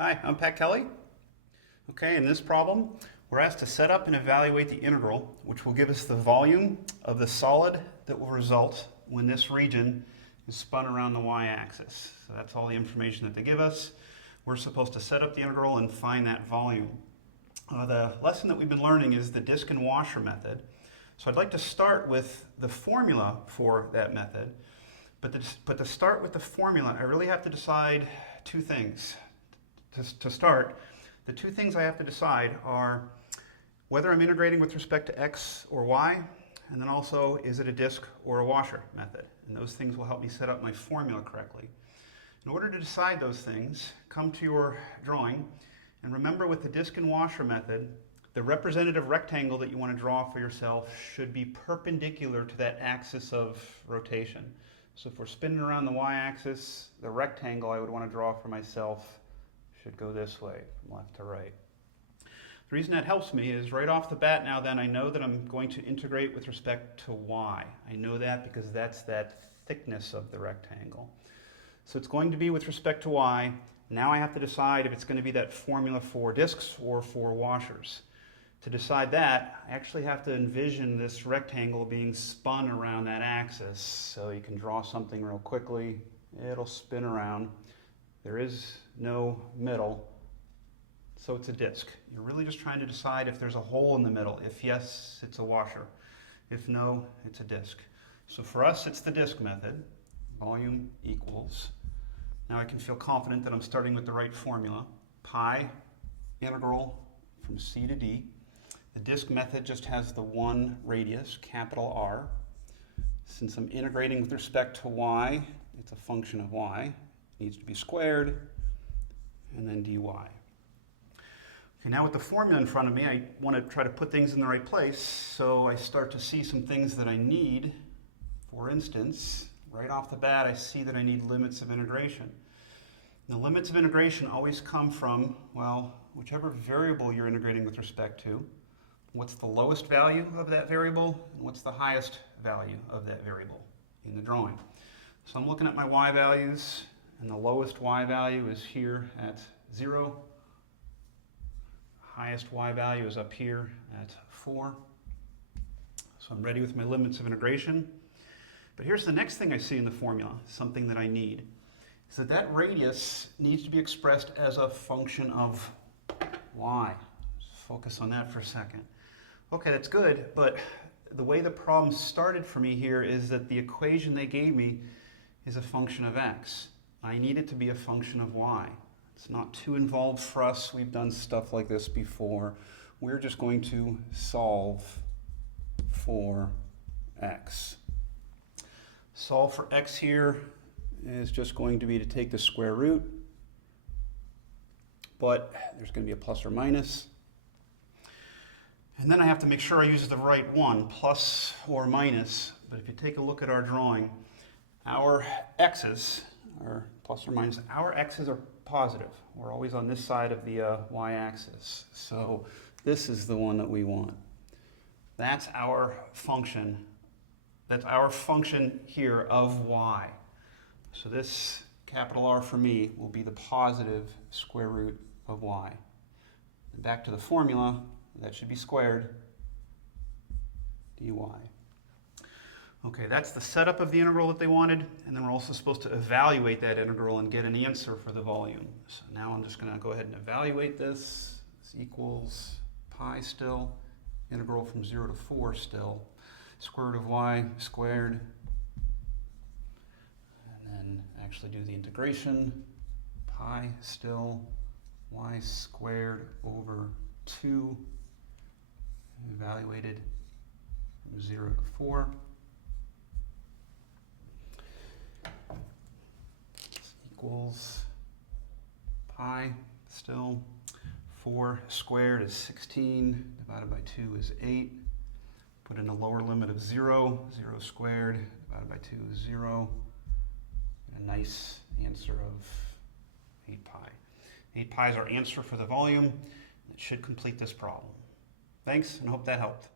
Hi, I'm Pat Kelly. Okay, in this problem, we're asked to set up and evaluate the integral, which will give us the volume of the solid that will result when this region is spun around the y-axis. So that's all the information that they give us. We're supposed to set up the integral and find that volume. The lesson that we've been learning is the disk and washer method. So I'd like to start with the formula for that method. But to start with the formula, I really have to decide two things. To start, the two things I have to decide are whether I'm integrating with respect to x or y, and then also is it a disk or a washer method. And those things will help me set up my formula correctly. In order to decide those things, come to your drawing and remember with the disk and washer method, the representative rectangle that you want to draw for yourself should be perpendicular to that axis of rotation. So if we're spinning around the y-axis, the rectangle I would want to draw for myself should go this way, from left to right. The reason that helps me is right off the bat now then I know that I'm going to integrate with respect to y. I know that because that's that thickness of the rectangle. So it's going to be with respect to y. Now I have to decide if it's going to be that formula for disks or for washers. To decide that, I actually have to envision this rectangle being spun around that axis. So you can draw something real quickly. It'll spin around. There is no middle, so it's a disk. You're really just trying to decide if there's a hole in the middle. If yes, it's a washer. If no, it's a disk. So for us, it's the disk method. Volume equals. Now I can feel confident that I'm starting with the right formula. Pi integral from C to D. The disk method just has the one radius, capital R. Since I'm integrating with respect to y, it's a function of y. It needs to be squared, and then dy. Okay, now with the formula in front of me, I want to try to put things in the right place, so I start to see some things that I need. For instance, right off the bat, I see that I need limits of integration. The limits of integration always come from, well, whichever variable you're integrating with respect to. What's the lowest value of that variable, and what's the highest value of that variable in the drawing. So I'm looking at my y values, and the lowest y value is here at 0. Highest y value is up here at 4. So I'm ready with my limits of integration. But here's the next thing I see in the formula, something that I need. Is that radius needs to be expressed as a function of y. Let's focus on that for a second. Okay, that's good, but the way the problem started for me here is that the equation they gave me is a function of x. I need it to be a function of y. It's not too involved for us. We've done stuff like this before. We're just going to solve for x. Solve for x here is just going to be to take the square root, but there's going to be a plus or minus. And then I have to make sure I use the right one, plus or minus. But if you take a look at our drawing, our x's are plus or minus. Our x's are positive. We're always on this side of the y-axis. So this is the one that we want. That's our function. That's our function here of y. So this capital R for me will be the positive square root of y. And back to the formula, that should be squared dy. Okay, that's the setup of the integral that they wanted, and then we're also supposed to evaluate that integral and get an answer for the volume. So now I'm just going to go ahead and evaluate this. This equals pi still, integral from 0 to 4 still, square root of y squared, and then actually do the integration. Pi still, y squared over 2, evaluated from 0 to 4. Equals pi still, 4 squared is 16, divided by 2 is 8. Put in a lower limit of 0, 0 squared divided by 2 is 0. And a nice answer of 8 pi. 8 pi is our answer for the volume. It should complete this problem. Thanks, and I hope that helped.